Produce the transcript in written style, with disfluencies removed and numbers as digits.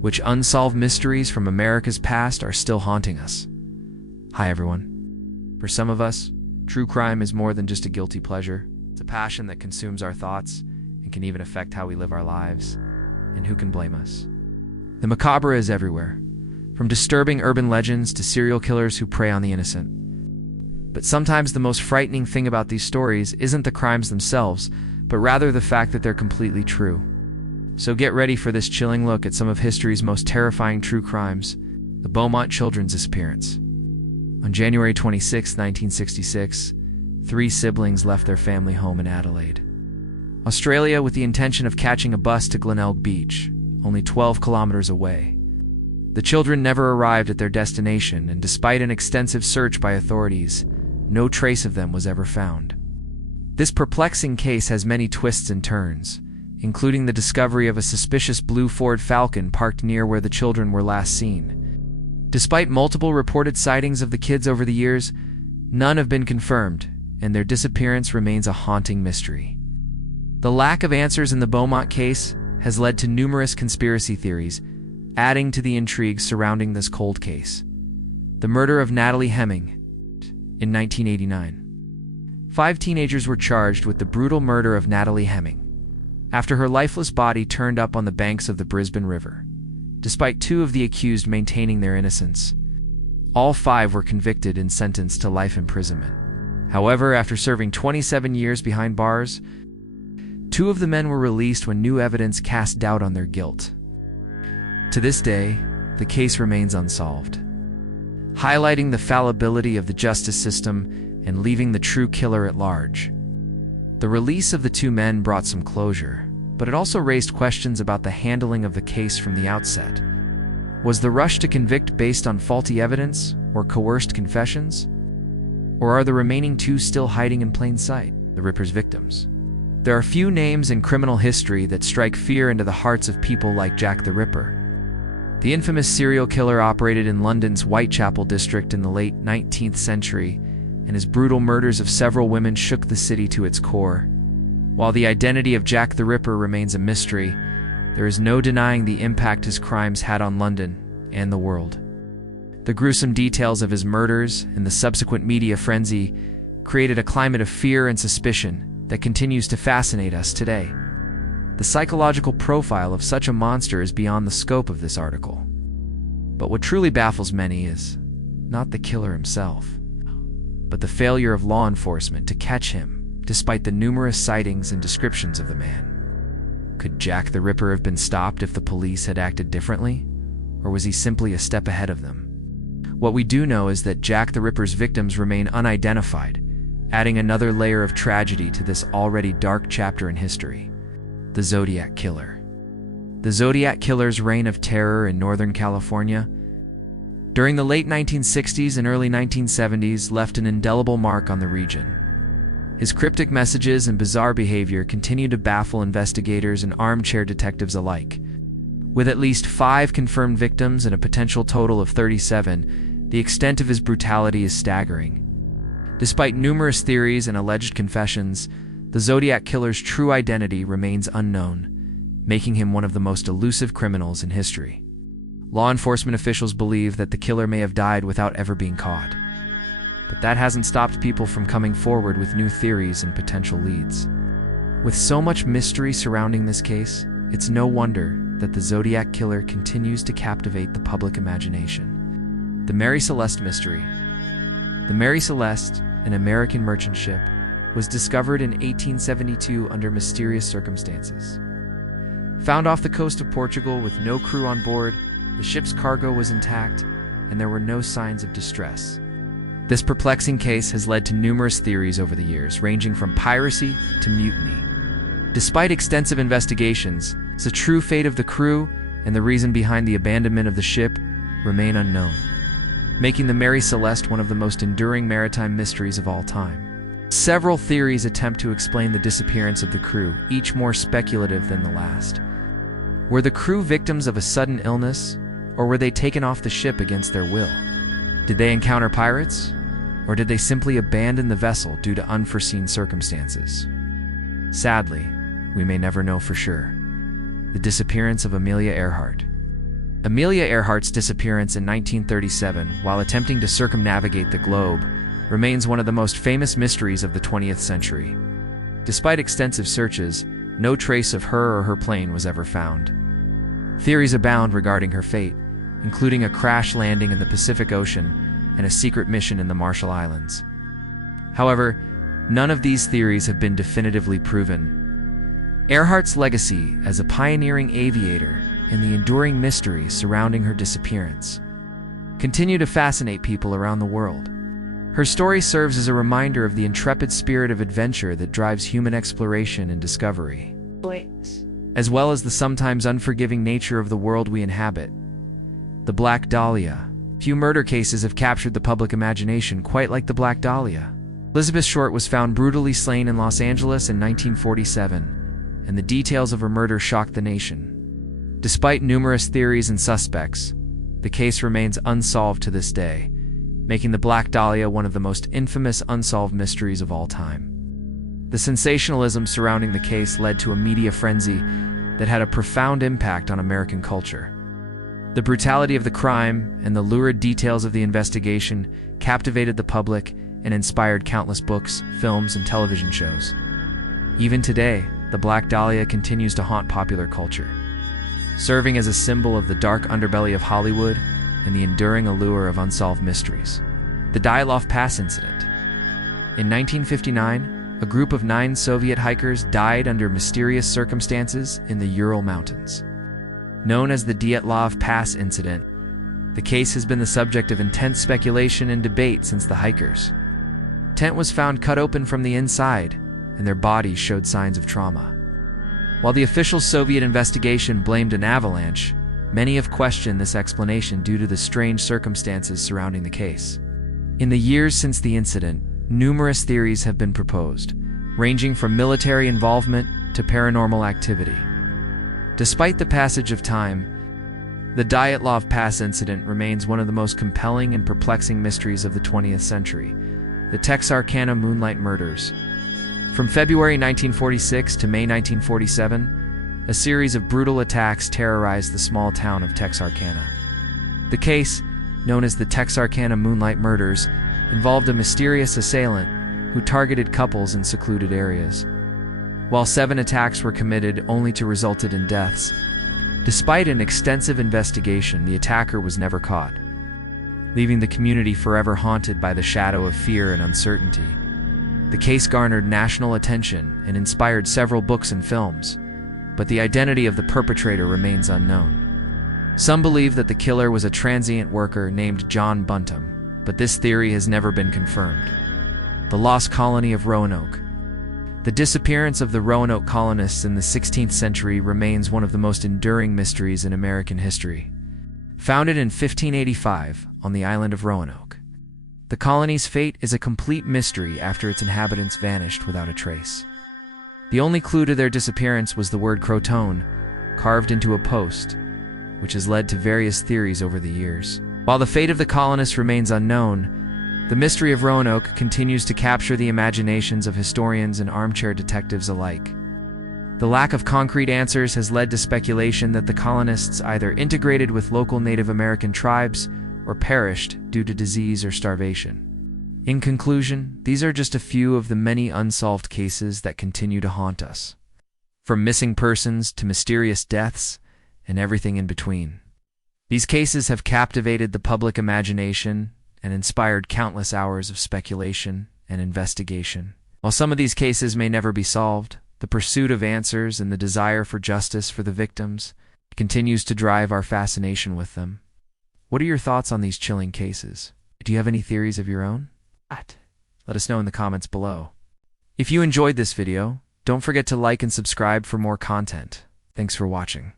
which unsolved mysteries from America's past are still haunting us. Hi everyone. For some of us, true crime is more than just a guilty pleasure. It's a passion that consumes our thoughts and can even affect how we live our lives. And who can blame us? The macabre is everywhere, from disturbing urban legends to serial killers who prey on the innocent. But sometimes the most frightening thing about these stories isn't the crimes themselves, but rather the fact that they're completely true. So get ready for this chilling look at some of history's most terrifying true crimes, the Beaumont children's disappearance. On January 26, 1966, 3 siblings left their family home in Adelaide, Australia, with the intention of catching a bus to Glenelg Beach, only 12 kilometers away. The children never arrived at their destination, and despite an extensive search by authorities, no trace of them was ever found. This perplexing case has many twists and turns, including the discovery of a suspicious blue Ford Falcon parked near where the children were last seen. Despite multiple reported sightings of the kids over the years, none have been confirmed, and their disappearance remains a haunting mystery. The lack of answers in the Beaumont case has led to numerous conspiracy theories, adding to the intrigue surrounding this cold case. The murder of Natalie Hemming in 1989. 5 teenagers were charged with the brutal murder of Natalie Hemming after her lifeless body turned up on the banks of the Brisbane River. Despite 2 of the accused maintaining their innocence, all 5 were convicted and sentenced to life imprisonment. However, after serving 27 years behind bars, 2 of the men were released when new evidence cast doubt on their guilt. To this day, the case remains unsolved, highlighting the fallibility of the justice system and leaving the true killer at large. The release of the 2 men brought some closure, but it also raised questions about the handling of the case from the outset. Was the rush to convict based on faulty evidence or coerced confessions? Or are the remaining 2 still hiding in plain sight, the Ripper's victims? There are few names in criminal history that strike fear into the hearts of people like Jack the Ripper. The infamous serial killer operated in London's Whitechapel district in the late 19th century, and his brutal murders of several women shook the city to its core. While the identity of Jack the Ripper remains a mystery, there is no denying the impact his crimes had on London and the world. The gruesome details of his murders and the subsequent media frenzy created a climate of fear and suspicion that continues to fascinate us today. The psychological profile of such a monster is beyond the scope of this article. But what truly baffles many is not the killer himself, but the failure of law enforcement to catch him, despite the numerous sightings and descriptions of the man. Could Jack the Ripper have been stopped if the police had acted differently? Or was he simply a step ahead of them? What we do know is that Jack the Ripper's victims remain unidentified, adding another layer of tragedy to this already dark chapter in history. The Zodiac Killer. The Zodiac Killer's reign of terror in Northern California during the late 1960s and early 1970s left an indelible mark on the region. His cryptic messages and bizarre behavior continue to baffle investigators and armchair detectives alike. With at least 5 confirmed victims and a potential total of 37, the extent of his brutality is staggering. Despite numerous theories and alleged confessions, the Zodiac Killer's true identity remains unknown, making him one of the most elusive criminals in history. Law enforcement officials believe that the killer may have died without ever being caught. But that hasn't stopped people from coming forward with new theories and potential leads. With so much mystery surrounding this case, it's no wonder that the Zodiac Killer continues to captivate the public imagination. The Mary Celeste Mystery. The Mary Celeste, an American merchant ship, was discovered in 1872 under mysterious circumstances. Found off the coast of Portugal with no crew on board, the ship's cargo was intact, and there were no signs of distress. This perplexing case has led to numerous theories over the years, ranging from piracy to mutiny. Despite extensive investigations, the true fate of the crew and the reason behind the abandonment of the ship remain unknown, making the Mary Celeste one of the most enduring maritime mysteries of all time. Several theories attempt to explain the disappearance of the crew, each more speculative than the last. Were the crew victims of a sudden illness, or were they taken off the ship against their will? Did they encounter pirates, or did they simply abandon the vessel due to unforeseen circumstances? Sadly, we may never know for sure. The disappearance of Amelia Earhart. Amelia Earhart's disappearance in 1937 while attempting to circumnavigate the globe remains one of the most famous mysteries of the 20th century. Despite extensive searches, no trace of her or her plane was ever found. Theories abound regarding her fate, including a crash landing in the Pacific Ocean and a secret mission in the Marshall Islands. However, none of these theories have been definitively proven. Earhart's legacy as a pioneering aviator and the enduring mystery surrounding her disappearance continue to fascinate people around the world. Her story serves as a reminder of the intrepid spirit of adventure that drives human exploration and discovery, as well as the sometimes unforgiving nature of the world we inhabit. The Black Dahlia. Few murder cases have captured the public imagination quite like the Black Dahlia. Elizabeth Short was found brutally slain in Los Angeles in 1947, and the details of her murder shocked the nation. Despite numerous theories and suspects, the case remains unsolved to this day, making the Black Dahlia one of the most infamous unsolved mysteries of all time. The sensationalism surrounding the case led to a media frenzy that had a profound impact on American culture. The brutality of the crime and the lurid details of the investigation captivated the public and inspired countless books, films, and television shows. Even today, the Black Dahlia continues to haunt popular culture, serving as a symbol of the dark underbelly of Hollywood and the enduring allure of unsolved mysteries. The Dyatlov Pass Incident. In 1959, a group of 9 Soviet hikers died under mysterious circumstances in the Ural Mountains. Known as the Dyatlov Pass Incident, the case has been the subject of intense speculation and debate since the hikers' tent was found cut open from the inside, and their bodies showed signs of trauma. While the official Soviet investigation blamed an avalanche, many have questioned this explanation due to the strange circumstances surrounding the case. In the years since the incident, numerous theories have been proposed, ranging from military involvement to paranormal activity. Despite the passage of time, the Dyatlov Pass incident remains one of the most compelling and perplexing mysteries of the 20th century. The Texarkana Moonlight Murders. From February 1946 to May 1947, a series of brutal attacks terrorized the small town of Texarkana. The case, known as the Texarkana Moonlight Murders, involved a mysterious assailant who targeted couples in secluded areas. While 7 attacks were committed only to result in deaths, despite an extensive investigation, the attacker was never caught, leaving the community forever haunted by the shadow of fear and uncertainty. The case garnered national attention and inspired several books and films, but the identity of the perpetrator remains unknown. Some believe that the killer was a transient worker named John Buntum, but this theory has never been confirmed. The Lost Colony of Roanoke. The disappearance of the Roanoke colonists in the 16th century remains one of the most enduring mysteries in American history. Founded in 1585 on the island of Roanoke, the colony's fate is a complete mystery after its inhabitants vanished without a trace. The only clue to their disappearance was the word Croton, carved into a post, which has led to various theories over the years. While the fate of the colonists remains unknown, the mystery of Roanoke continues to capture the imaginations of historians and armchair detectives alike. The lack of concrete answers has led to speculation that the colonists either integrated with local Native American tribes or perished due to disease or starvation. In conclusion, these are just a few of the many unsolved cases that continue to haunt us. From missing persons to mysterious deaths and everything in between. These cases have captivated the public imagination and inspired countless hours of speculation and investigation. While some of these cases may never be solved, the pursuit of answers and the desire for justice for the victims continues to drive our fascination with them. What are your thoughts on these chilling cases? Do you have any theories of your own? Let us know in the comments below. If you enjoyed this video, don't forget to like and subscribe for more content. Thanks for watching.